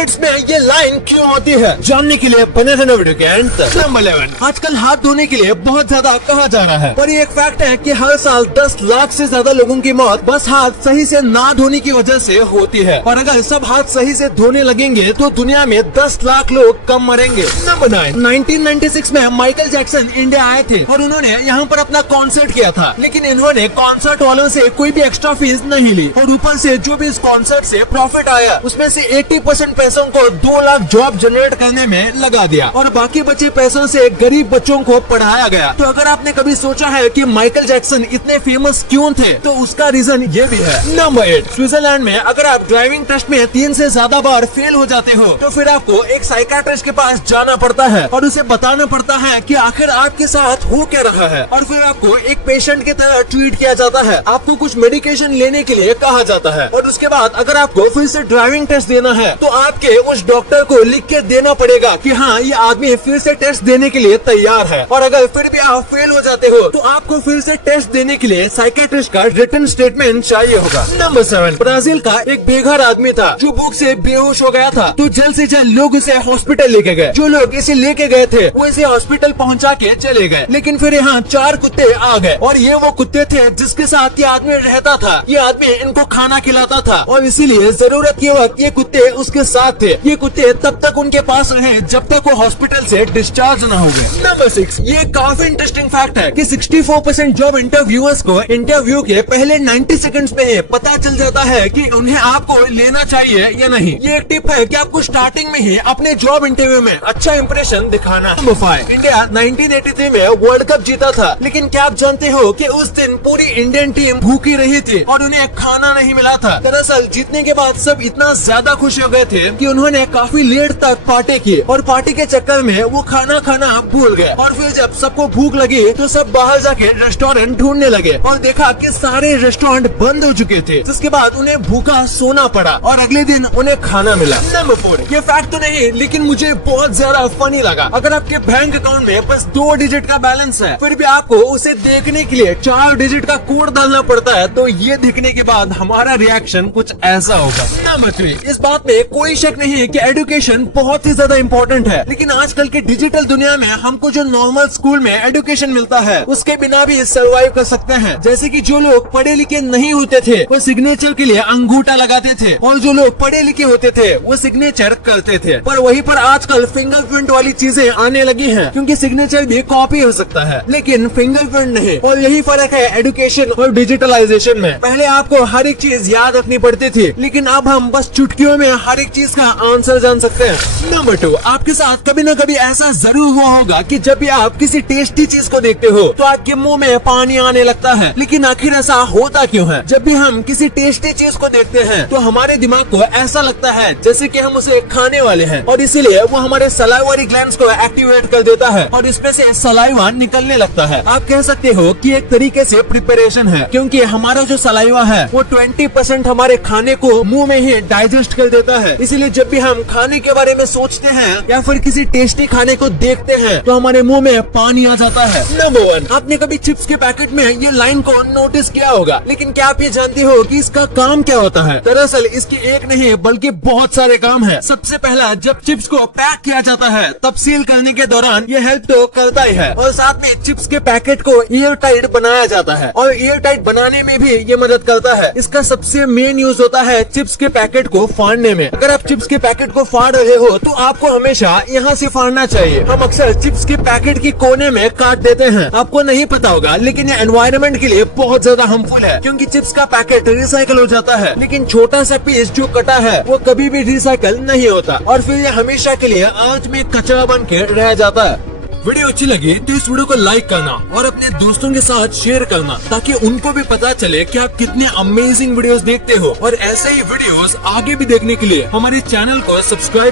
Pockets में ये line क्यों होती है, जानने के लिए बने रहना वीडियो के एंड तक। नंबर 11, आजकल हाथ धोने के लिए बहुत ज्यादा कहा जा रहा है, पर ये एक फैक्ट है कि हर साल 10 लाख से ज्यादा लोगों की मौत बस हाथ सही से ना धोने की वजह से होती है। और अगर सब हाथ सही से धोने लगेंगे तो दुनिया में 10 लाख लोग कम मरेंगे। नंबर 9, 1996 में माइकल जैक्सन इंडिया आए थे और उन्होंने यहाँ पर अपना कॉन्सर्ट किया था, लेकिन इन्होंने कॉन्सर्ट वालों से कोई भी एक्स्ट्रा फीस नहीं ली और ऊपर से जो भी इस कॉन्सर्ट से प्रॉफिट आया उसमें से 80% पैसों को 2 लाख जॉब जनरेट करने में लगा दिया और बाकी बचे पैसों से गरीब बच्चों को पढ़ाया गया। तो अगर आपने कभी सोचा है कि माइकल जैक्सन इतने फेमस क्यों थे, तो उसका रीजन ये भी है। नंबर 8, स्विट्जरलैंड में अगर आप ड्राइविंग टेस्ट में 3 से ज्यादा बार फेल हो जाते हो तो फिर आपको एक साइकियाट्रिस्ट के पास जाना पड़ता है और उसे बताना पड़ता है कि आखिर आपके साथ हो क्या रहा है, और फिर आपको एक पेशेंट की तरह ट्रीट किया जाता है। आपको कुछ मेडिकेशन लेने के लिए कहा जाता है और उसके बाद अगर आपको फिर से ड्राइविंग टेस्ट देना है तो आपके उस डॉक्टर को लिख के देना पड़ेगा कि हाँ ये आदमी फिर से टेस्ट देने के लिए तैयार है। और अगर फिर भी आप फेल हो जाते हो तो आपको फिर से टेस्ट देने के लिए साइकियाट्रिस्ट का रिटन स्टेटमेंट चाहिए होगा। नंबर 7, ब्राजील का एक बेघर आदमी था जो भूख से बेहोश हो गया था, तो जल्द से जल्द लोग इसे हॉस्पिटल लेके गए। जो लोग इसे लेके गए थे वो इसे हॉस्पिटल पहुंचा के चले गए, लेकिन फिर यहाँ 4 कुत्ते आ गए और ये वो कुत्ते थे जिसके साथ ये आदमी रहता था। ये आदमी इनको खाना खिलाता था और इसीलिए जरूरत के वक्त ये कुत्ते उसके साथ थे। ये कुत्ते तब तक उनके पास रहे जब तक वो हॉस्पिटल से डिस्चार्ज न हो गए। नंबर 6, ये काफी इंटरेस्टिंग फैक्ट है कि 64% जॉब इंटरव्यूअर्स को इंटरव्यू के पहले 90 सेकंड्स में ही पता चल जाता है कि उन्हें आपको लेना चाहिए या नहीं। ये एक टिप है कि आपको स्टार्टिंग में ही अपने जॉब इंटरव्यू में अच्छा इंप्रेशन दिखाना। नंबर 5, इंडिया 1983 में वर्ल्ड कप जीता था, लेकिन क्या आप जानते हो कि उस दिन पूरी इंडियन टीम भूखी रही थी और उन्हें खाना नहीं मिला था। दरअसल जीतने के बाद सब इतना ज्यादा खुश हो गए थे कि उन्होंने काफी लेट तक पार्टी की और पार्टी के चक्कर में वो खाना खाना भूल गए। और फिर जब सबको भूख लगी तो सब बाहर जाके रेस्टोरेंट ढूंढने लगे और देखा कि सारे रेस्टोरेंट बंद हो चुके थे, जिसके बाद उन्हें भूखा सोना पड़ा और अगले दिन उन्हें खाना मिला। नंबर 4, ये फैक्ट तो नहीं लेकिन मुझे बहुत ज्यादा फनी लगा। अगर आपके बैंक अकाउंट में बस 2 डिजिट का बैलेंस है फिर भी आपको उसे देखने के लिए 4 डिजिट का कोड डालना पड़ता है, तो ये दिखने के बाद हमारा रिएक्शन कुछ ऐसा होगा। नंबर 3, इस बात में कोई शक नहीं है कि एजुकेशन बहुत ही ज्यादा इम्पोर्टेंट है, लेकिन आजकल के डिजिटल दुनिया में हमको जो नॉर्मल स्कूल में एजुकेशन मिलता है उसके बिना भी सर्वाइव कर सकते हैं। जैसे कि जो लोग पढ़े लिखे नहीं होते थे वो सिग्नेचर के लिए अंगूठा लगाते थे और जो लोग पढ़े लिखे होते थे वो सिग्नेचर करते थे। पर वहीं पर आजकल फिंगरप्रिंट वाली चीजें आने लगी हैं, क्योंकि सिग्नेचर भी कॉपी हो सकता है लेकिन फिंगरप्रिंट नहीं। और यही फर्क है एजुकेशन और डिजिटलाइजेशन में। पहले आपको हर एक चीज याद रखनी पड़ती थी, लेकिन अब हम बस चुटकियों में हर एक चीज का आंसर जान सकते हैं। नंबर 2, आपके साथ कभी न कभी ऐसा जरूर हुआ होगा कि जब भी आप किसी टेस्टी चीज को देखते हो तो आपके मुंह में पानी आने लगता है, लेकिन आखिर ऐसा होता क्यों है? जब भी हम किसी टेस्टी चीज को देखते हैं तो हमारे दिमाग को ऐसा लगता है जैसे कि हम उसे खाने वाले हैं और इसीलिए वो हमारे सलाइवरी ग्लैंड्स को एक्टिवेट कर देता है और इसमें से सलाइवा निकलने लगता है। आप कह सकते हो कि एक तरीके से प्रिपरेशन है, क्योंकि हमारा जो सलाइवा है वो 20% हमारे खाने को मुंह में ही डाइजेस्ट कर देता है। इसीलिए जब भी हम खाने के बारे में सोचते हैं या फिर किसी टेस्टी खाने को देखते हैं तो हमारे मुंह में पानी आ जाता है। नंबर 1, आपने कभी चिप्स के पैकेट में ये लाइन को नोटिस किया होगा, लेकिन क्या आप ये जानते हो कि इसका काम क्या होता है? दरअसल इसकी एक नहीं बल्कि बहुत सारे काम है। सबसे पहला, जब चिप्स को पैक किया जाता है तब सील करने के दौरान ये हेल्प तो करता ही है, और साथ में चिप्स के पैकेट को एयर टाइट बनाया जाता है और एयर टाइट बनाने में भी ये मदद करता है। इसका सबसे मेन यूज होता है चिप्स के पैकेट को फाड़ने में। अगर आप चिप्स के पैकेट को फाड़ रहे हो तो आपको हमेशा यहाँ से फाड़ना चाहिए। हम अक्सर चिप्स के पैकेट की कोने में काट देते हैं। आपको नहीं पता होगा लेकिन ये एनवायरनमेंट के लिए बहुत ज्यादा हार्मफुल है, क्योंकि चिप्स का पैकेट रिसाइकल हो जाता है, लेकिन छोटा सा पीस जो कटा है वो कभी भी रिसाइकल नहीं होता और फिर ये हमेशा के लिए अर्थ में कचरा बन के रह जाता है। वीडियो अच्छी लगी तो इस वीडियो को लाइक करना और अपने दोस्तों के साथ शेयर करना, ताकि उनको भी पता चले कि आप कितने अमेजिंग वीडियोस देखते हो। और ऐसे ही वीडियोस आगे भी देखने के लिए हमारे चैनल को सब्सक्राइब